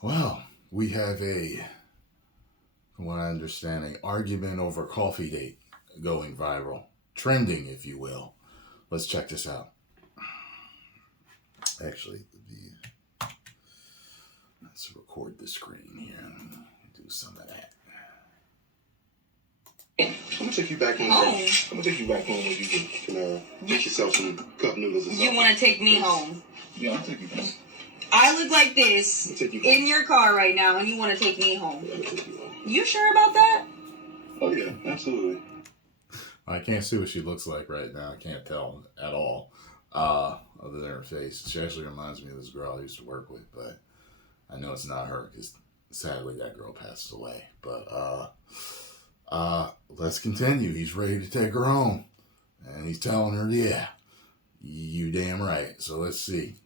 Well, we have from what I understand, an argument over coffee date going viral, trending, if you will. Let's check this out. Actually, let's record the screen here and do some of that. I'm gonna take you back home. I'm gonna take you back home where you can get yourself some cup noodles or something. You want to take me home? Yeah, I'll take you home. I look like this in your car right now, and you want to take me home? Yeah, I'll take you home. You sure about that? Oh yeah, absolutely. I can't see what she looks like right now. I can't tell at all, other than her face. She actually reminds me of this girl I used to work with, but I know it's not her because sadly that girl passed away. But let's continue. He's ready to take her home, and he's telling her, "Yeah, you damn right." So let's see.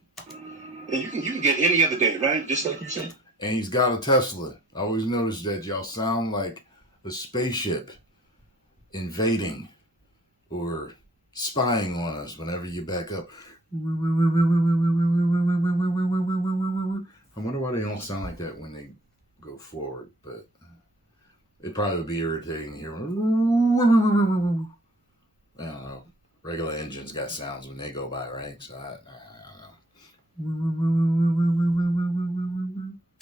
And you can get any other day, right? Just like you said. And he's got a Tesla. I always noticed that y'all sound like a spaceship invading or spying on us whenever you back up. I wonder why they don't sound like that when they go forward, but it probably would be irritating here. I don't know. Regular engines got sounds when they go by, right? So I don't know.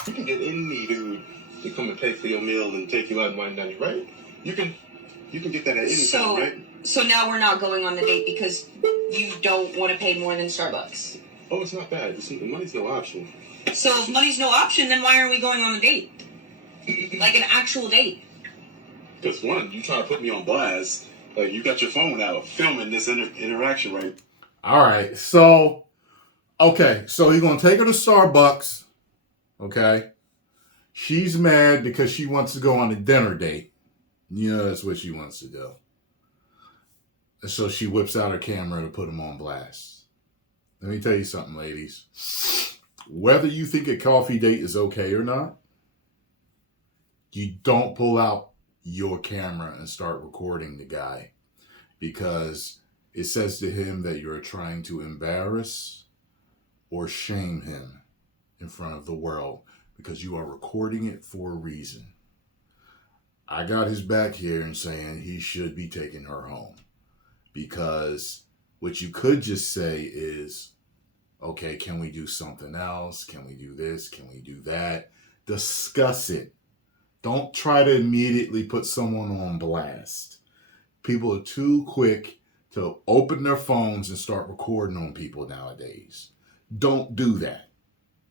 You can get any dude to come and pay for your meal and take you out and wine down, right? You can get that at any time, right? So now we're not going on the date because you don't want to pay more than Starbucks. Oh, it's not bad. Money's no option. So if money's no option, then why aren't we going on a date? Like an actual date? Because one, you trying to put me on blast. Like you got your phone out filming this interaction, right? All right. So, okay. So he's going to take her to Starbucks. Okay. She's mad because she wants to go on a dinner date. You know, that's what she wants to do. And so she whips out her camera to put him on blast. Let me tell you something, ladies. Whether you think a coffee date is okay or not, you don't pull out your camera and start recording the guy because it says to him that you're trying to embarrass or shame him in front of the world because you are recording it for a reason. I got his back here and saying he should be taking her home because what you could just say is, okay, can we do something else? Can we do this? Can we do that? Discuss it. Don't try to immediately put someone on blast. People are too quick to open their phones and start recording on people nowadays. Don't do that.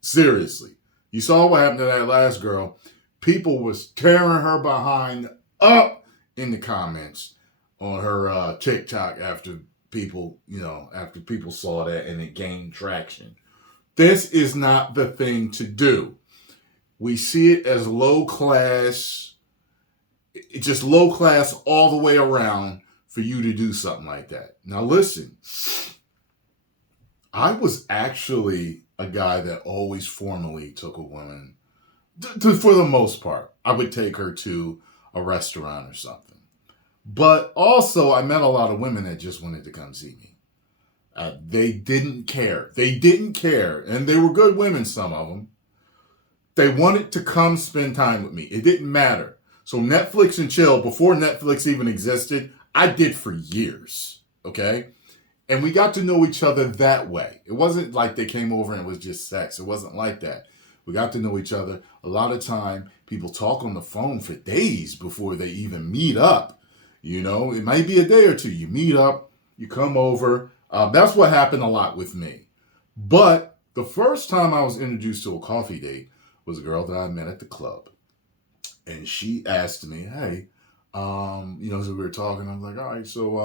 Seriously. You saw what happened to that last girl. People was tearing her behind up in the comments on her TikTok after people saw that and it gained traction. This is not the thing to do. We see it as low class. It's just low class all the way around for you to do something like that. Now listen, I was actually a guy that always formally took a woman, for the most part. I would take her to a restaurant or something. But also, I met a lot of women that just wanted to come see me. They didn't care. And they were good women, some of them. They wanted to come spend time with me. It didn't matter. So Netflix and chill, before Netflix even existed, I did for years, okay? And we got to know each other that way. It wasn't like they came over and it was just sex. It wasn't like that. We got to know each other. A lot of time, people talk on the phone for days before they even meet up. You know, it might be a day or two. You meet up, you come over. That's what happened a lot with me. But the first time I was introduced to a coffee date was a girl that I met at the club. And she asked me, hey, so we were talking. I was like, all right, so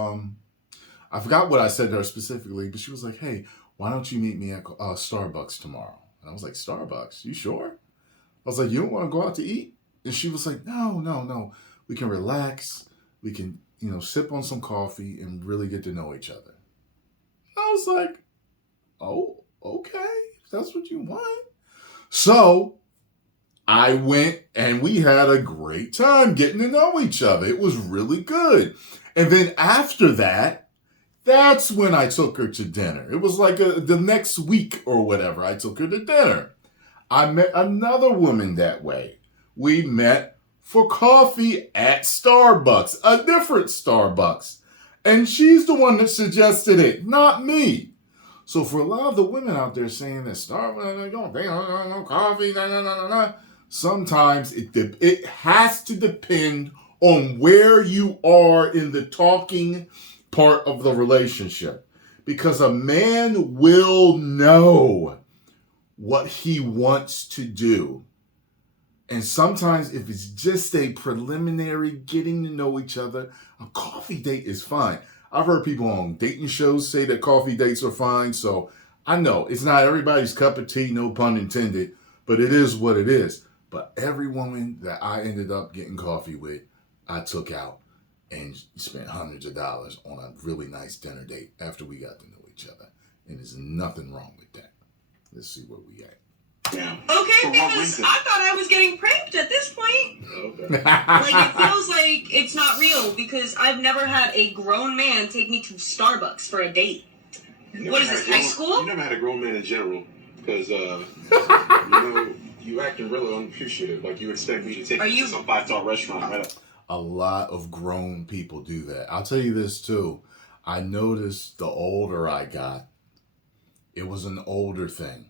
I forgot what I said to her specifically, but she was like, hey, why don't you meet me at Starbucks tomorrow? And I was like, Starbucks? You sure? I was like, you don't want to go out to eat? And she was like, no. We can relax. We can, sip on some coffee and really get to know each other. I was like, oh, okay. If that's what you want. So I went and we had a great time getting to know each other. It was really good. And then after that, that's when I took her to dinner. It was like the next week or whatever, I took her to dinner. I met another woman that way. We met for coffee at Starbucks, a different Starbucks. And she's the one that suggested it, not me. So for a lot of the women out there saying that Starbucks, they don't no coffee, sometimes it has to depend on where you are in the talking part of the relationship. Because a man will know what he wants to do. And sometimes if it's just a preliminary getting to know each other, a coffee date is fine. I've heard people on dating shows say that coffee dates are fine. So I know it's not everybody's cup of tea, no pun intended, but it is what it is. But every woman that I ended up getting coffee with, I took out and spent hundreds of dollars on a really nice dinner date after we got to know each other. And there's nothing wrong with that. Let's see where we at. Yeah. Okay, because I thought I was getting pranked at this point. Okay. Like, it feels like it's not real because I've never had a grown man take me to Starbucks for a date. What is this, high school? You never had a grown man in general because, you acting really unappreciative. Like, you expect me to take you to some 5-star restaurant right up. A lot of grown people do that. I'll tell you this, too. I noticed the older I got, it was an older thing.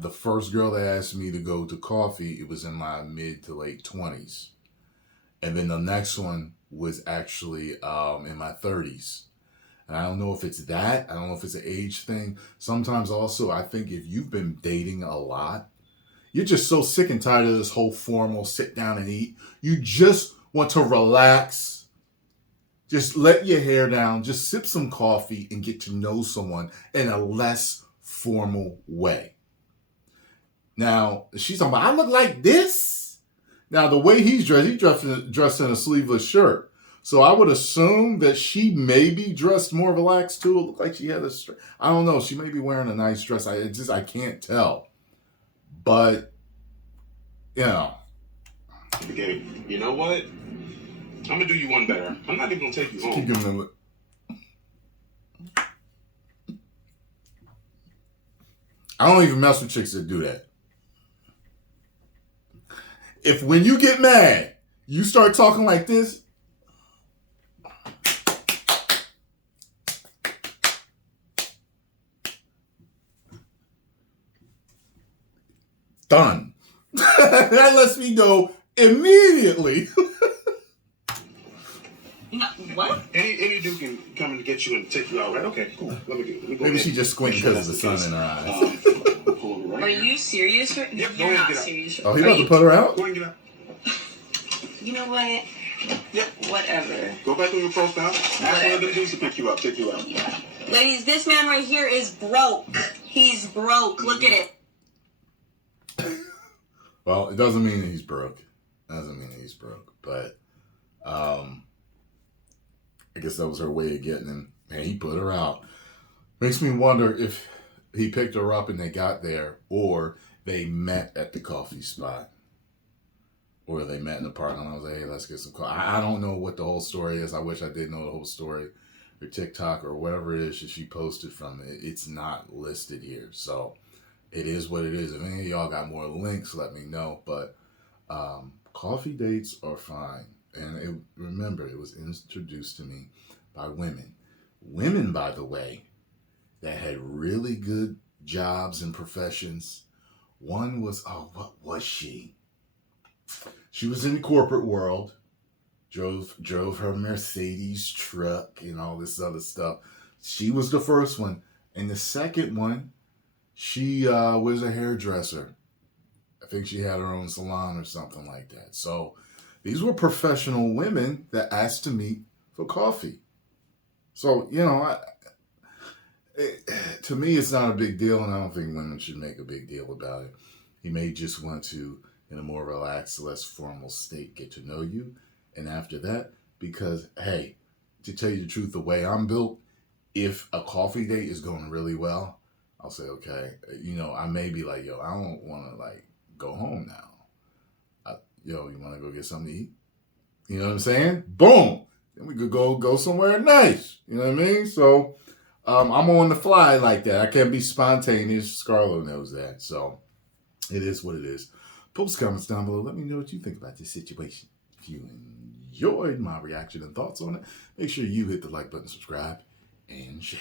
The first girl that asked me to go to coffee, it was in my mid to late 20s. And then the next one was actually in my 30s. And I don't know if it's that. I don't know if it's an age thing. Sometimes also, I think if you've been dating a lot, you're just so sick and tired of this whole formal sit down and eat. You just want to relax. Just let your hair down. Just sip some coffee and get to know someone in a less formal way. Now, she's talking about, I look like this? Now, the way he's dressed in a sleeveless shirt. So I would assume that she may be dressed more relaxed too. It looked like she had I don't know. She may be wearing a nice dress. I can't tell. But, you know. Okay, you know what? I'm going to do you one better. I'm not even going to take you home. Keep giving them I don't even mess with chicks that do that. If when you get mad, you start talking like this, done. That lets me know immediately. What? Any dude can come and get you and take you out, right? Okay, cool. Let me go. Maybe she just squinting because of the sun in her eyes. Are you serious? Yep, You're go ahead not and get out. serious. Oh, he about to put her out? Go ahead and get out. You know what? Yep. Whatever. Go back on your profile. Ask one of them dudes to pick you up, take you out. Yeah. Ladies, this man right here is broke. He's broke. Look at it. Well, it doesn't mean that he's broke. But I guess that was her way of getting him. And he put her out. Makes me wonder if he picked her up and they got there, or they met at the coffee spot, or they met in the parking lot. I was like, hey, let's get some coffee. I don't know what the whole story is. I wish I did know the whole story. Or TikTok or whatever it is that she posted from it. It's not listed here. So it is what it is. If any of y'all got more links, let me know. But coffee dates are fine. And remember, it was introduced to me by women. Women, by the way, that had really good jobs and professions. One was, what was she? She was in the corporate world. Drove her Mercedes truck and all this other stuff. She was the first one. And the second one, she was a hairdresser. I think she had her own salon or something like that. So these were professional women that asked to meet for coffee. So, to me, it's not a big deal, and I don't think women should make a big deal about it. He may just want to, in a more relaxed, less formal state, get to know you. And after that, because, hey, to tell you the truth, the way I'm built, if a coffee date is going really well, I'll say, okay, I may be like, I don't want to, go home now. You want to go get something to eat? You know what I'm saying? Boom! Then we could go somewhere nice. You know what I mean? So, I'm on the fly like that. I can't be spontaneous. Scarlo knows that. So it is what it is. Post comments down below. Let me know what you think about this situation. If you enjoyed my reaction and thoughts on it, make sure you hit the like button, subscribe, and share.